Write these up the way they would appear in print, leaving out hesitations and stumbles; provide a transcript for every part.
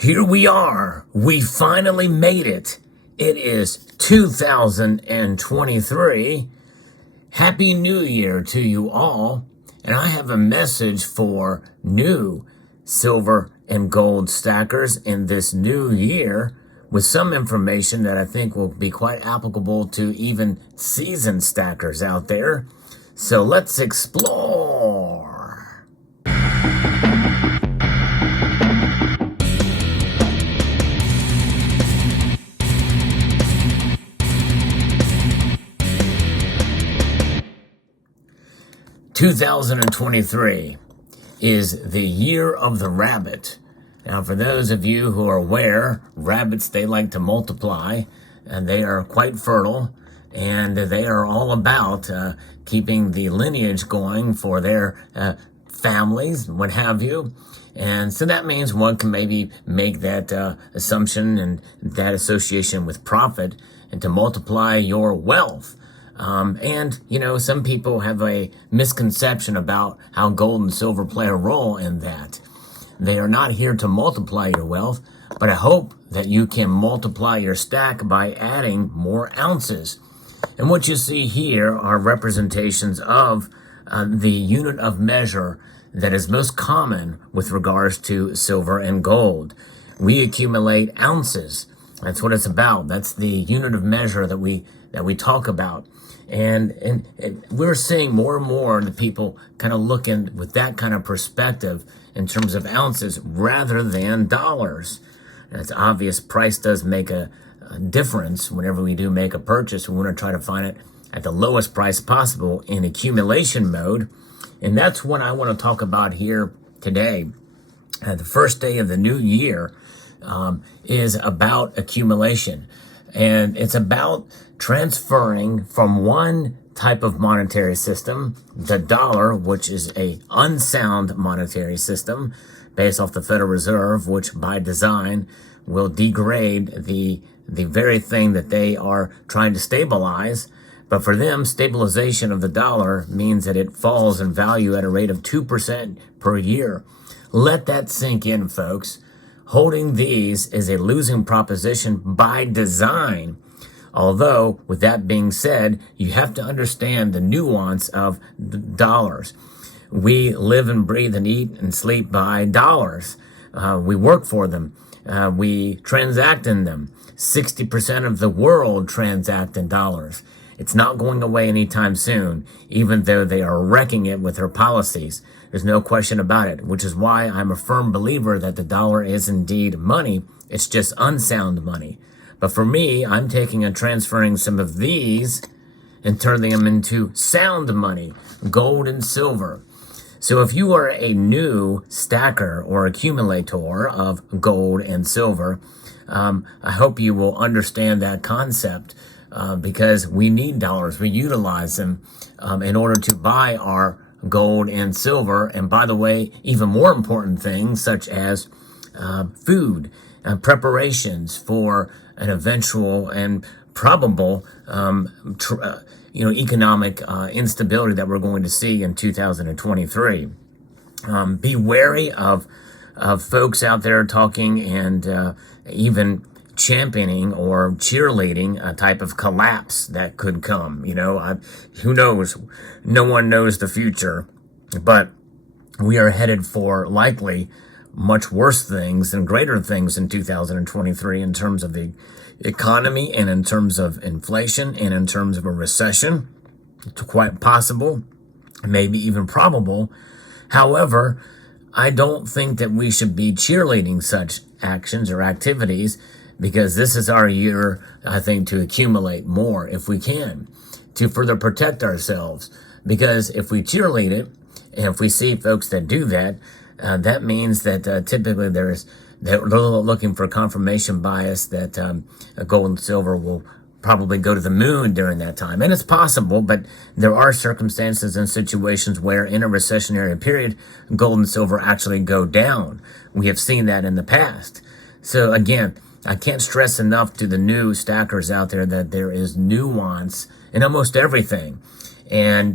Here we are. We finally made it. It is 2023. Happy New Year to you all. And I have a message for new silver and gold stackers in this new year with some information that I think will be quite applicable to even seasoned stackers out there. So let's explore. 2023 is the year of the rabbit. Now, for those of you who are aware, rabbits, they like to multiply, and they are quite fertile, and they are all about keeping the lineage going for their families, what have you. And so that means one can maybe make that assumption and that association with profit and to multiply your wealth. And, you know, some people have a misconception about how gold and silver play a role in that. They are not here to multiply your wealth, but I hope that you can multiply your stack by adding more ounces. And what you see here are representations of the unit of measure that is most common with regards to silver and gold. We accumulate ounces. That's what it's about. That's the unit of measure that we talk about. And we're seeing more and more the people kind of looking with that kind of perspective in terms of ounces rather than dollars. And it's obvious price does make a difference whenever we do make a purchase. We want to try to find it at the lowest price possible in accumulation mode. And that's what I want to talk about here today. The first day of the new year is about accumulation. And it's about transferring from one type of monetary system, the dollar, which is a unsound monetary system based off the Federal Reserve, which by design will degrade the very thing that they are trying to stabilize. But for them, stabilization of the dollar means that it falls in value at a rate of 2% per year. Let that sink in, folks. Holding these is a losing proposition by design. Although, with that being said, you have to understand the nuance of the dollars. We live and breathe and eat and sleep by dollars. We work for them. We transact in them. 60% of the world transact in dollars. It's not going away anytime soon, even though they are wrecking it with their policies. There's no question about it, which is why I'm a firm believer that the dollar is indeed money. It's just unsound money. But for me, I'm taking and transferring some of these and turning them into sound money, gold and silver. So if you are a new stacker or accumulator of gold and silver, I hope you will understand that concept because we need dollars. We utilize them in order to buy our gold and silver. And by the way, even more important things such as food and preparations for an eventual and probable, economic instability that we're going to see in 2023. Be wary of folks out there talking and even championing or cheerleading a type of collapse that could come. Who knows? No one knows the future, but we are headed for likely much worse things and greater things in 2023 in terms of the economy and in terms of inflation and in terms of a recession. It's quite possible, maybe even probable. However, I don't think that we should be cheerleading such actions or activities because this is our year, I think, to accumulate more if we can, to further protect ourselves. Because if we cheerlead it, and if we see folks that do that, that means that typically they're looking for confirmation bias that gold and silver will probably go to the moon during that time. And it's possible, but there are circumstances and situations where in a recessionary period, gold and silver actually go down. We have seen that in the past. So again, I can't stress enough to the new stackers out there that there is nuance in almost everything. And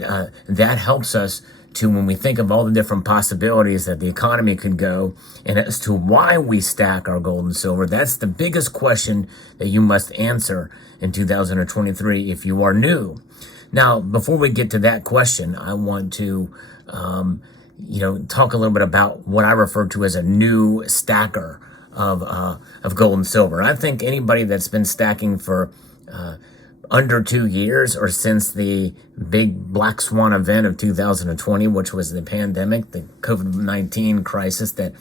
that helps us to when we think of all the different possibilities that the economy could go, and as to why we stack our gold and silver. That's the biggest question that you must answer in 2023 if you are new. Now, before we get to that question, I want to talk a little bit about what I refer to as a new stacker of gold and silver. I think anybody that's been stacking for under 2 years, or since the big black swan event of 2020, which was the pandemic, the COVID-19 crisis that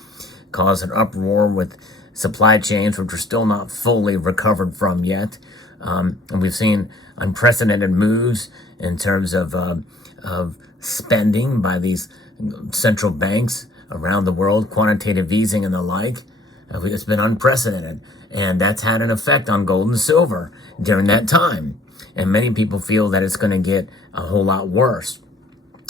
caused an uproar with supply chains, which are still not fully recovered from yet. And we've seen unprecedented moves in terms of spending by these central banks around the world, quantitative easing and the like. It's been unprecedented, and that's had an effect on gold and silver during that time. And many people feel that it's going to get a whole lot worse,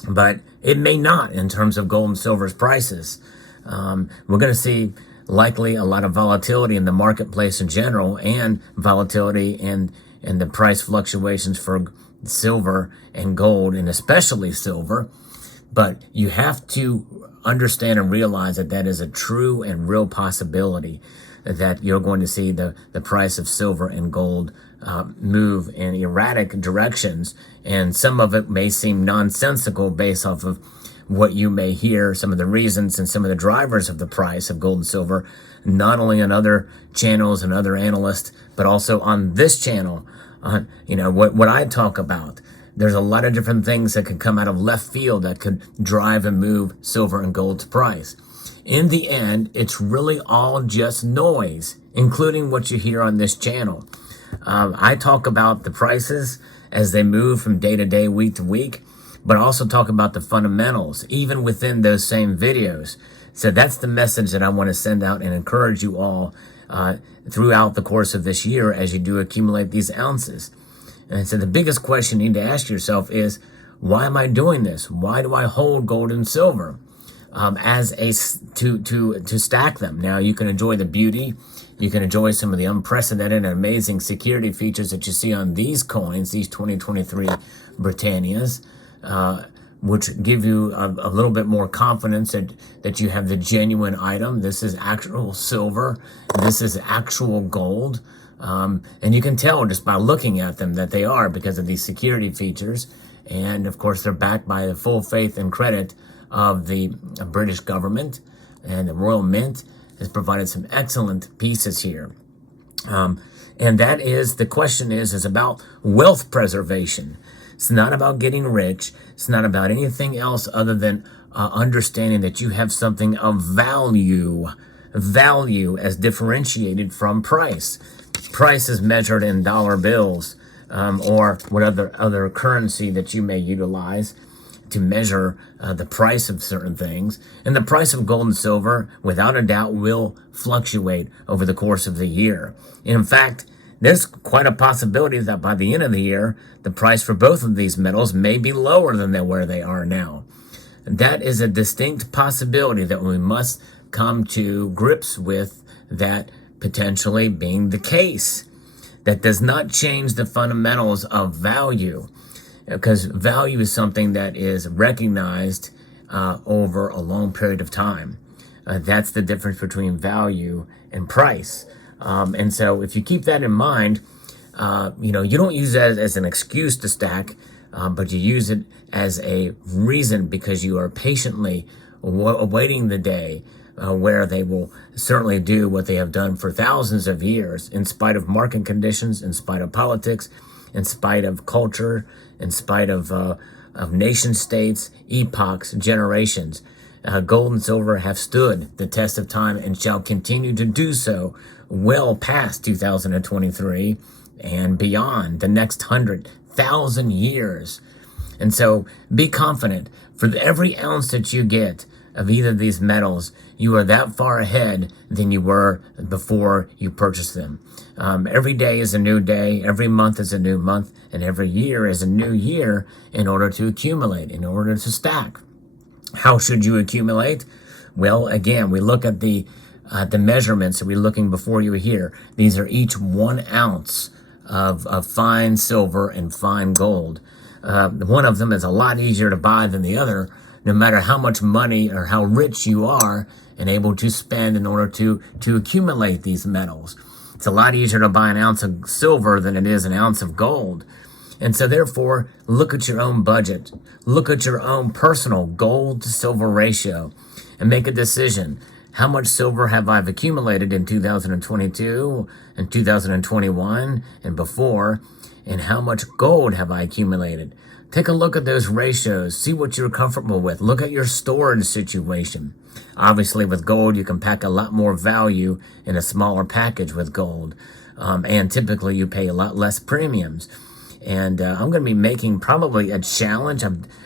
but it may not in terms of gold and silver's prices. We're going to see likely a lot of volatility in the marketplace in general, and volatility in the price fluctuations for silver and gold, and especially silver. But you have to understand and realize that that is a true and real possibility, that you're going to see the price of silver and gold move in erratic directions. And some of it may seem nonsensical based off of what you may hear, some of the reasons and some of the drivers of the price of gold and silver, not only on other channels and other analysts, but also on this channel. What I talk about. There's a lot of different things that could come out of left field that could drive and move silver and gold's price. In the end, it's really all just noise, including what you hear on this channel. I talk about the prices as they move from day to day, week to week, but I also talk about the fundamentals, even within those same videos. So that's the message that I want to send out and encourage you all throughout the course of this year as you do accumulate these ounces. And so the biggest question you need to ask yourself is, why am I doing this? Why do I hold gold and silver to stack them? Now, you can enjoy the beauty. You can enjoy some of the unprecedented and amazing security features that you see on these coins, these 2023 Britannias, which give you a little bit more confidence that you have the genuine item. This is actual silver. This is actual gold. And you can tell just by looking at them that they are, because of these security features. And of course, they're backed by the full faith and credit of the British government, and the Royal Mint has provided some excellent pieces here. And that is, the question is about wealth preservation. It's not about getting rich. It's not about anything else other than understanding that you have something of value as differentiated from price. Price is measured in dollar bills, or what other currency that you may utilize to measure the price of certain things. And the price of gold and silver, without a doubt, will fluctuate over the course of the year. In fact, there's quite a possibility that by the end of the year, the price for both of these metals may be lower than where they are now. That is a distinct possibility that we must come to grips with, that potentially being the case. That does not change the fundamentals of value, because value is something that is recognized over a long period of time. That's the difference between value and price. And so if you keep that in mind, you don't use that as an excuse to stack, but you use it as a reason, because you are patiently awaiting the day where they will certainly do what they have done for thousands of years, in spite of market conditions, in spite of politics, in spite of culture, in spite of nation states, epochs, generations. Gold and silver have stood the test of time and shall continue to do so well past 2023 and beyond, the next 100,000 years. And so be confident, for every ounce that you get of either of these metals, you are that far ahead than you were before you purchased them. Every day is a new day, every month is a new month, and every year is a new year in order to accumulate, in order to stack. How should you accumulate? Well, again, we look at the measurements that we're looking before you here. These are each 1 ounce of fine silver and fine gold. One of them is a lot easier to buy than the other, no matter how much money or how rich you are and able to spend in order to accumulate these metals. It's a lot easier to buy an ounce of silver than it is an ounce of gold. And so therefore, look at your own budget. Look at your own personal gold to silver ratio and make a decision. How much silver have I accumulated in 2022 and 2021 and before? And how much gold have I accumulated? Take a look at those ratios. See what you're comfortable with. Look at your storage situation. Obviously, with gold, you can pack a lot more value in a smaller package with gold. And typically, you pay a lot less premiums. And I'm going to be making probably a challenge.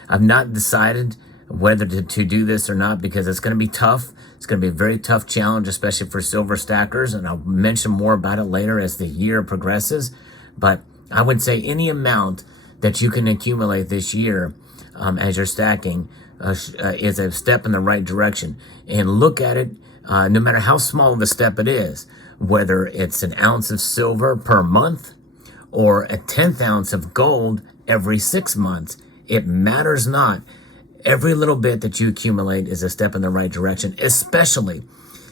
I've not decided whether to do this or not because it's going to be tough. It's going to be a very tough challenge, especially for silver stackers. And I'll mention more about it later as the year progresses. But I would say any amount that you can accumulate this year as you're stacking is a step in the right direction. And look at it, no matter how small of a step it is, whether it's an ounce of silver per month or a 10th ounce of gold every 6 months. It matters not. Every little bit that you accumulate is a step in the right direction, especially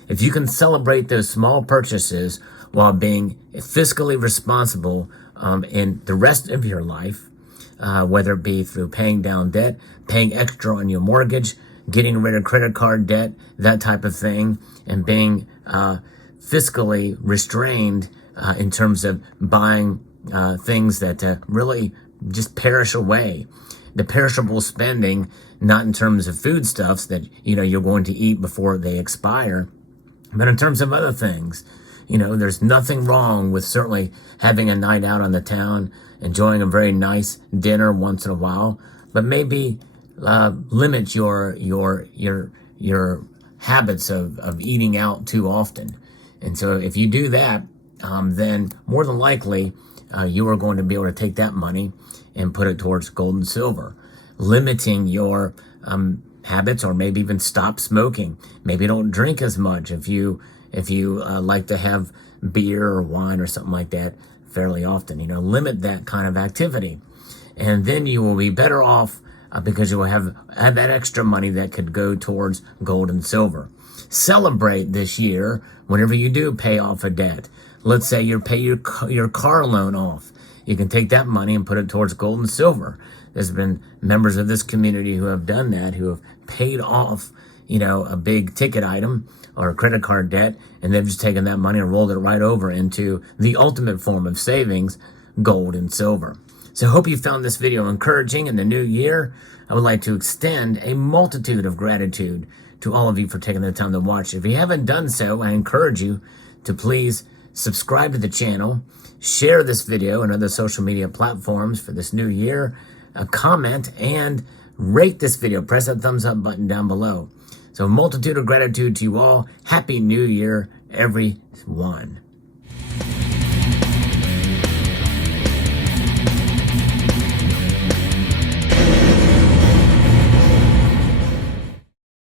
if you can celebrate those small purchases while being fiscally responsible in the rest of your life, whether it be through paying down debt, paying extra on your mortgage, getting rid of credit card debt, that type of thing, and being fiscally restrained in terms of buying things that really just perish away. The perishable spending, not in terms of foodstuffs that you're going to eat before they expire, but in terms of other things. There's nothing wrong with certainly having a night out on the town, enjoying a very nice dinner once in a while, but maybe limit your habits of eating out too often. And so if you do that, then more than likely you are going to be able to take that money and put it towards gold and silver, limiting your habits, or maybe even stop smoking. Maybe don't drink as much if you like to have beer or wine or something like that fairly often. Limit that kind of activity, and then you will be better off because you will have that extra money that could go towards gold and silver. Celebrate this year whenever you do pay off a debt. Let's say you pay your car loan off. You can take that money and put it towards gold and silver. There's been members of this community who have done that, who have paid off, a big ticket item or a credit card debt, and they've just taken that money and rolled it right over into the ultimate form of savings, gold and silver. So I hope you found this video encouraging in the new year. I would like to extend a multitude of gratitude to all of you for taking the time to watch. If you haven't done so, I encourage you to please subscribe to the channel, share this video and other social media platforms for this new year, comment, and rate this video. Press that thumbs up button down below. So a multitude of gratitude to you all. Happy New Year, everyone.